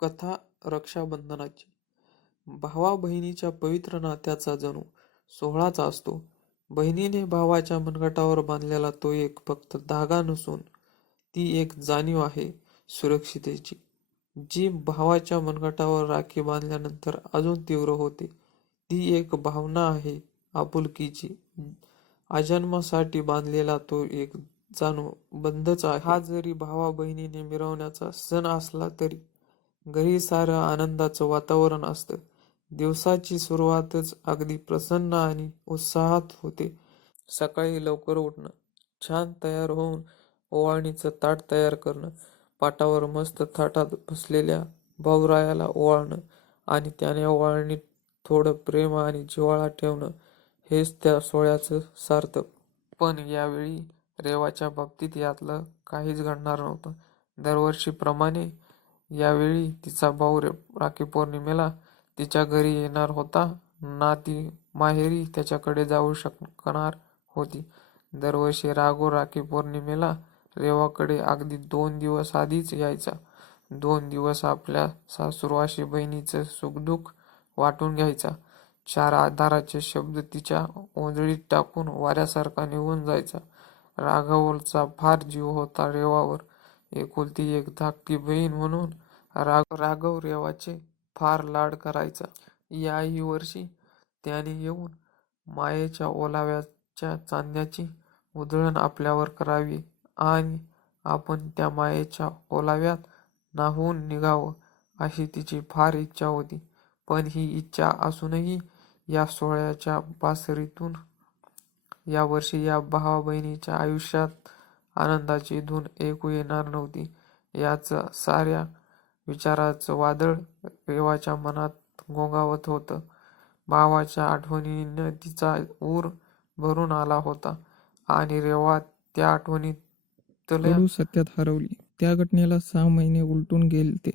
कथा रक्षाबंधनाची. भावा बहिणीच्या पवित्र नात्याचा जणू सोहळाच असतो. बहिणीने भावाच्या मनगटावर बांधलेला तो एक फक्त धागा नसून ती एक जाणीव आहे सुरक्षितेची, जी भावाच्या मनगटावर राखी बांधल्यानंतर अजून तीव्र होते. ती एक भावना आहे आपुलकीची. आजन्मासाठी बांधलेला तो एक जाणू बंधच आहे. हा जरी भावा बहिणीने मिरवण्याचा सण असला तरी घरी सारं आनंदाचं वातावरण असतं. दिवसाची सुरुवातच अगदी प्रसन्न आणि उत्साहात होते. सकाळी लवकर उठणं, छान तयार होऊन ओवाळणीचं ताट तयार करणं, पाटावर मस्त थाटात बसलेल्या भाऊरायाला ओवाळणं आणि त्याने ओवाळणीत थोडं प्रेम आणि जिव्हाळा ठेवणं, हेच त्या सोहळ्याचं सार्थक. पण यावेळी रेवाच्या बाबतीत यातलं काहीच घडणार नव्हतं. दरवर्षीप्रमाणे यावेळी तिचा भाऊ राखी पौर्णिमेला तिच्या घरी येणार होता ना ती माहेरी त्याच्याकडे जाऊ शकणार होती. दरवर्षी राघव राखी पौर्णिमेला रेवाकडे अगदी 2 दिवस आधीच यायचा. 2 दिवस आपल्या सासूरवाशी बहिणीचं सुखदुःख वाटून घ्यायचा. 4 आधाराचे शब्द तिच्या ओंजळीत टाकून वाऱ्यासारखा निघून जायचा. राघवचा फार जीव होता रेवावर. एकुलती एक धाकटी बहीण म्हणून राघव रेवाचे फार लाड करायचा. याही वर्षी त्याने येऊन मायेच्या ओलाव्याच्या चांदण्याची उधळण आपल्यावर करावी आणि आपण त्या मायेच्या ओलाव्यात न्हाऊन निघावं, अशी तिची फार इच्छा होती. पण ही इच्छा असूनही या सोहळ्याच्या बासरीतून यावर्षी या भावा बहिणीच्या आयुष्यात आनंदाची धून ऐकू येणार नव्हती. याचं साऱ्या विचाराचं वादळ रेवाच्या मनात घोंघावत होतं. भावाच्या आठवणीनं तिचा ऊर भरून आला होता आणि रेवा त्या आठवणीतल्या कडू सत्यात हरवली. त्या घटनेला 6 महिने उलटून गेलते.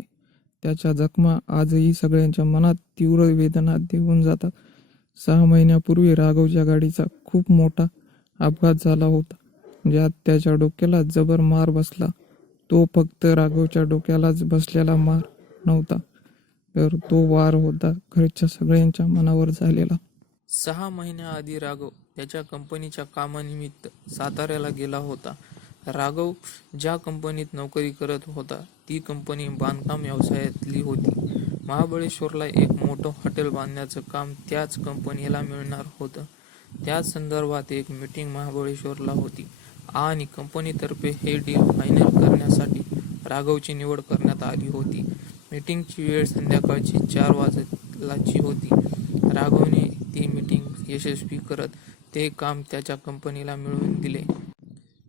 त्याच्या जखमा आजही सगळ्यांच्या मनात तीव्र वेदना देऊन जातात. 6 महिन्यापूर्वी राघवच्या गाडीचा खूप मोठा अपघात झाला होता, ज्यात त्याच्या डोक्याला जबर मार बसला. तो फक्त राघवच्या डोक्यालाच बसलेला मार नव्हता, तर तो वार होता घरच्या सगळ्यांच्या मनावर झालेला. 6 महिन्याआधी राघव त्याच्या कंपनीच्या कामानिमित्त साताऱ्याला गेला होता. राघव ज्या कंपनीत नोकरी करत होता ती कंपनी बांधकाम व्यवसायातली होती. महाबळेश्वरला एक मोठं हॉटेल बांधण्याचं काम त्याच कंपनीला मिळणार होतं. त्याच संदर्भात एक मीटिंग महाबळेश्वरला होती आणि कंपनीतर्फे हे डील फायनल करण्यासाठी राघवची निवड करण्यात आली होती. मीटिंगची वेळ संध्याकाळची 4 वाजल्याची होती. राघवने ती मीटिंग यशस्वी करत ते काम त्याच्या कंपनीला मिळवून दिले.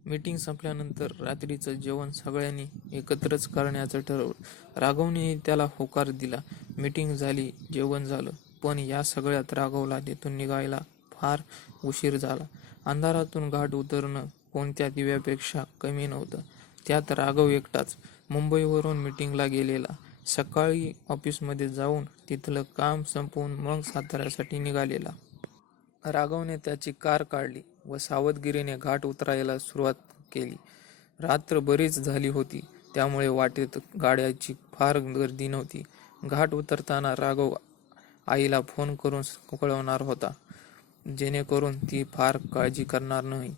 मीटिंग संपल्यानंतर रात्रीचं जेवण सगळ्यांनी एकत्रच करण्याचं ठरवलं. राघवने त्याला होकार दिला. मीटिंग झाली, जेवण झालं, पण या सगळ्यात राघवला तिथून निघायला फार उशीर झाला. अंधारातून घाट उतरणं कोणत्या दिव्यापेक्षा कमी नव्हतं. त्यात राघव एकटाच मुंबईवरून मीटिंगला गेलेला. सकाळी ऑफिसमध्ये जाऊन तिथलं काम संपवून मग साताऱ्यासाठी निघालेला. राघवने त्याची कार काढली व सावधगिरीने घाट उतरायला सुरुवात केली. रात्र बरीच झाली होती, त्यामुळे वाटेत गाड्याची फार गर्दी नव्हती. घाट उतरताना राघव आईला फोन करून कळवणार होता, जेणेकरून ती फार काळजी करणार नाही.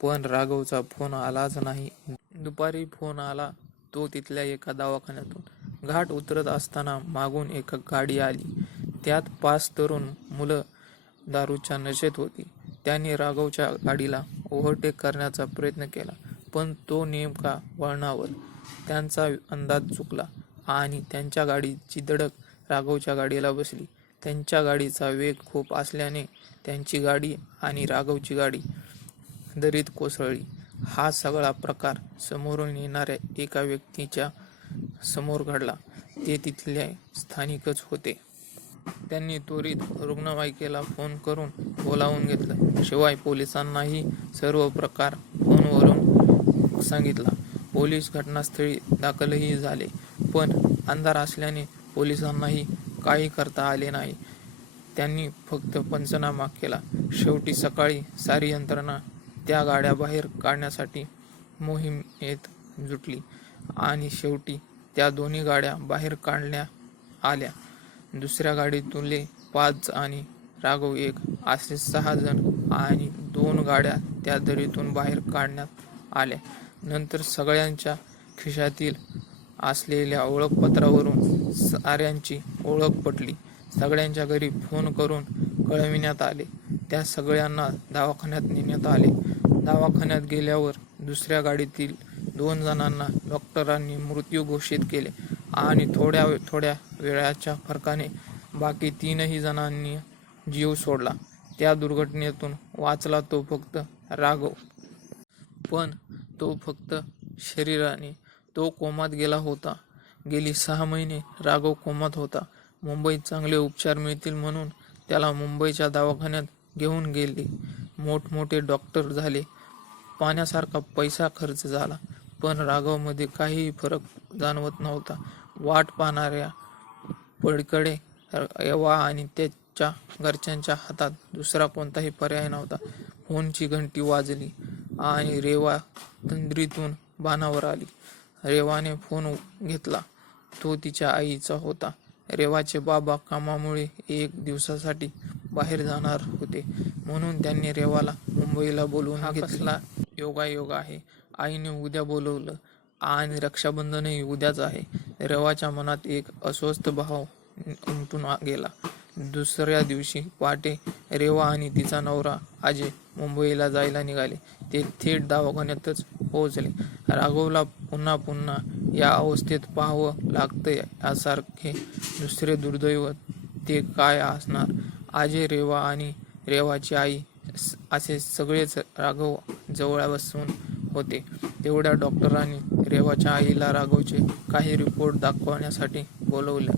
पण राघवचा फोन आलाच नाही. दुपारी फोन आला, तो तिथल्या एका दवाखान्यातून. घाट उतरत असताना मागून एक गाडी आली. त्यात 5 तरुण मुलं दारूच्या नशेत होती. त्यांनी राघवच्या गाडीला ओव्हरटेक करण्याचा प्रयत्न केला, पण तो नेमका वळणावर. त्यांचा अंदाज चुकला आणि त्यांच्या गाडीची धडक राघवच्या गाडीला बसली. त्यांच्या गाडीचा वेग खूप असल्याने त्यांची गाडी आणि राघवची गाडी दरीत कोसळली. हा सगळा प्रकार समोरून येणाऱ्या एका व्यक्तीच्या समोर घडला. ते तिथले स्थानिकच होते. त्यांनी त्वरित रुग्णवाहिकेला फोन करून बोलावून घेतलं. शिवाय पोलिसांनाही सर्व प्रकार फोनवरून सांगितला. पोलीस घटनास्थळी दाखलही झाले, पण अंधार असल्याने पोलिसांनाही काही करता आले नाही. त्यांनी फक्त पंचनामा केला. शेवटी सकाळी सारी यंत्रणा त्या गाड्या बाहेर काढण्यासाठी मोहिमेत जुटली आणि शेवटी त्या दोन्ही गाड्या बाहेर काढण्यात आल्या. दुसऱ्या गाडीतले 5 आणि राघव 1 असे 6 जण आणि 2 गाड्या त्या दरीतून बाहेर काढण्यात आल्या. नंतर सगळ्यांच्या खिशातील असलेल्या ओळखपत्रावरून साऱ्यांची ओळख पटली. सगळ्यांच्या घरी फोन करून कळविण्यात आले. त्या सगळ्यांना दवाखान्यात नेण्यात आले. दवाखान्यात गेल्यावर दुसऱ्या गाडीतील 2 जणांना डॉक्टरांनी मृत्यू घोषित केले आणि थोड्या वेळाच्या फरकाने बाकी 3ही जणांनी जीव सोडला. त्या दुर्घटनेतून वाचला तो फक्त राघव. पण तो फक्त शरीराने. तो कोमात गेला होता. गेली 6 महिने राघव कोमात होता. मुंबईत चांगले उपचार मिळतील म्हणून त्याला मुंबईच्या दवाखान्यात घेऊन गेले. मोठमोठे डॉक्टर झाले. पाण्यासारखा पैसा खर्च झाला. पण राघवमध्ये काहीही फरक जाणवत नव्हता. वाट पाहणाऱ्या पलीकडे रेवा आणि त्याच्या घरच्यांच्या हातात दुसरा कोणताही पर्याय नव्हता. फोनची घंटी वाजली आणि रेवा तंद्रीतून भानावर आली. रेवाने फोन घेतला. तो तिच्या आईचा होता. रेवाचे बाबा कामामुळे 1 दिवसासाठी बाहेर जाणार होते, म्हणून त्यांनी रेवाला मुंबईला बोलवून घेतला. योगायोग आहे. आईने उद्या बोलवलं आणि रक्षाबंधनही उद्याच आहे. रेवाच्या मनात एक अस्वस्थ भाव उमटून गेला. दुसऱ्या दिवशी पहाटे रेवा आणि तिचा नवरा अजय मुंबईला जायला निघाले. ते थेट दवाखान्यातच पोहोचले. राघवला पुन्हा पुन्हा या अवस्थेत पाहावं लागतंय यासारखे दुसरे दुर्दैव ते काय असणार. अजय, रेवा आणि रेवाची आई असे सगळेच राघव जवळ बसून होते. तेवढ्या डॉक्टरांनी रेवाच्या आईला राघवचे काही रिपोर्ट दाखवण्यासाठी बोलवलं.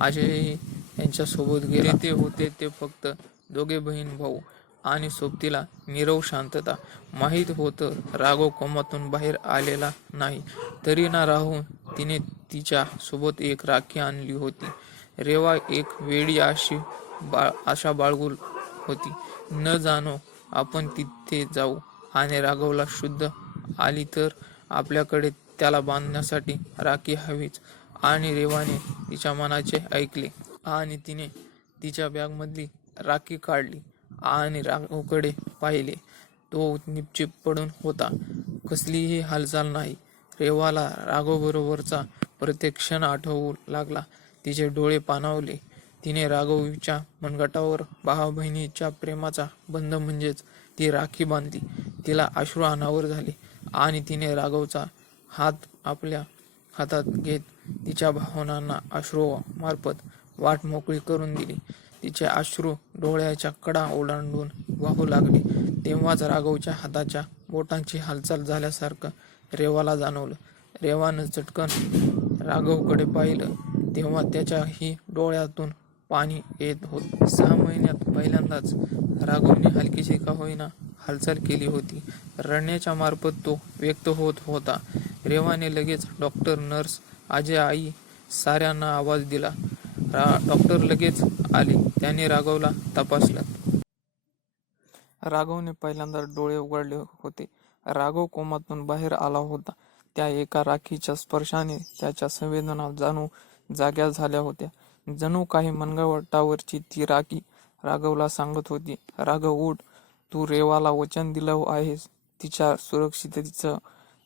अजयही यांच्यासोबत गेले. ते होते ते फक्त 2 बहीण भाऊ आणि सोबतीला नीरव शांतता. माहीत होतं राघव कोमातून बाहेर आलेला नाही. तरी ना राहून तिने तिच्या सोबत एक राखी आणली होती. रेवा एक वेडी आशा बाळगून होती. न जाणो आपण तिथे जाऊ आणि राघवला शुद्ध आली तर आपल्याकडे त्याला बांधण्यासाठी राखी हवीच. आणि रेवाने तिच्या मनाचे ऐकले आणि तिने तिच्या बॅगमधली राखी काढली आणि राघवकडे पाहिले. तो निपचिप पडून होता. कसलीही हालचाल नाही. रेवाला राघवबरोबरचा प्रत्येक क्षण आठवू लागला. तिचे डोळे पाणावले. तिने राघवच्या मनगटावर भावा बहिणीच्या प्रेमाचा बंध म्हणजेच ती राखी बांधली. तिला अश्रू अनावर झाले आणि तिने राघवचा हात आपल्या हातात घेत तिच्या भावनांना अश्रूमार्फत वाट मोकळी करून दिली. तिचे अश्रू डोळ्याच्या कडा ओलांडून वाहू लागले. तेव्हाच राघवच्या हाताच्या बोटांची हालचाल झाल्यासारखं रेवाला जाणवलं. रेवानं चटकन राघवकडे पाहिलं तेव्हा त्याच्याही डोळ्यातून पाणी येत होतं. 6 महिन्यात पहिल्यांदाच राघवने हलकीशी का होईना हालचाल केली होती. रडण्याच्या मार्फत तो व्यक्त होत होता. रेवाने लगेच डॉक्टर, नर्स, अजय, आई साऱ्यांना आवाज दिला. डॉक्टर लगेच आले. त्यांनी राघवला तपासलं. राघवने पहिल्यांदा डोळे उघडले होते. राघव कोमातून बाहेर आला होता. त्या एका राखीच्या स्पर्शाने त्याच्या संवेदना जाग्या झाल्या होत्या. जणू काही मनगटावरची ती राखी राघवला सांगत होती, राघव उठ, तू रेवाला वचन दिलं आहेस. तिच्या सुरक्षिततेचं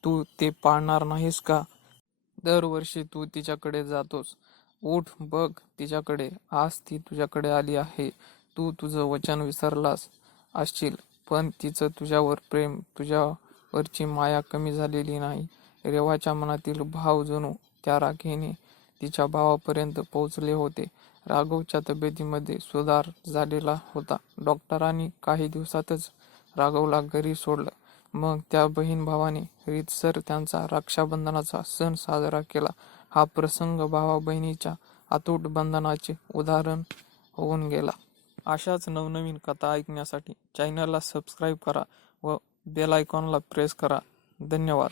तू ते पाळणार नाहीस का? दरवर्षी तू तिच्याकडे जातोस. उठ, बघ तिच्याकडे. आज ती तुझ्याकडे आली आहे. तू तुझं वचन विसरलास असशील, पण तिचं तुझ्यावर प्रेम, तुझ्यावरची माया कमी झालेली नाही. रेवाच्या मनातील भाव जणू त्या राखीने तिच्या भावापर्यंत पोहोचले होते. राघवच्या तब्येतीमध्ये सुधार झालेला होता. डॉक्टरांनी काही दिवसातच राघवला घरी सोडलं. मग त्या बहीण भावाने रीतसर त्यांचा रक्षाबंधनाचा सण साजरा केला. हा प्रसंग भावा बहिणीच्या अतूट बंधनाचे उदाहरण होऊन गेला. अशाच नवनवीन कथा ऐकण्यासाठी चॅनलला सबस्क्राईब करा व बेल आयकॉनला प्रेस करा. धन्यवाद.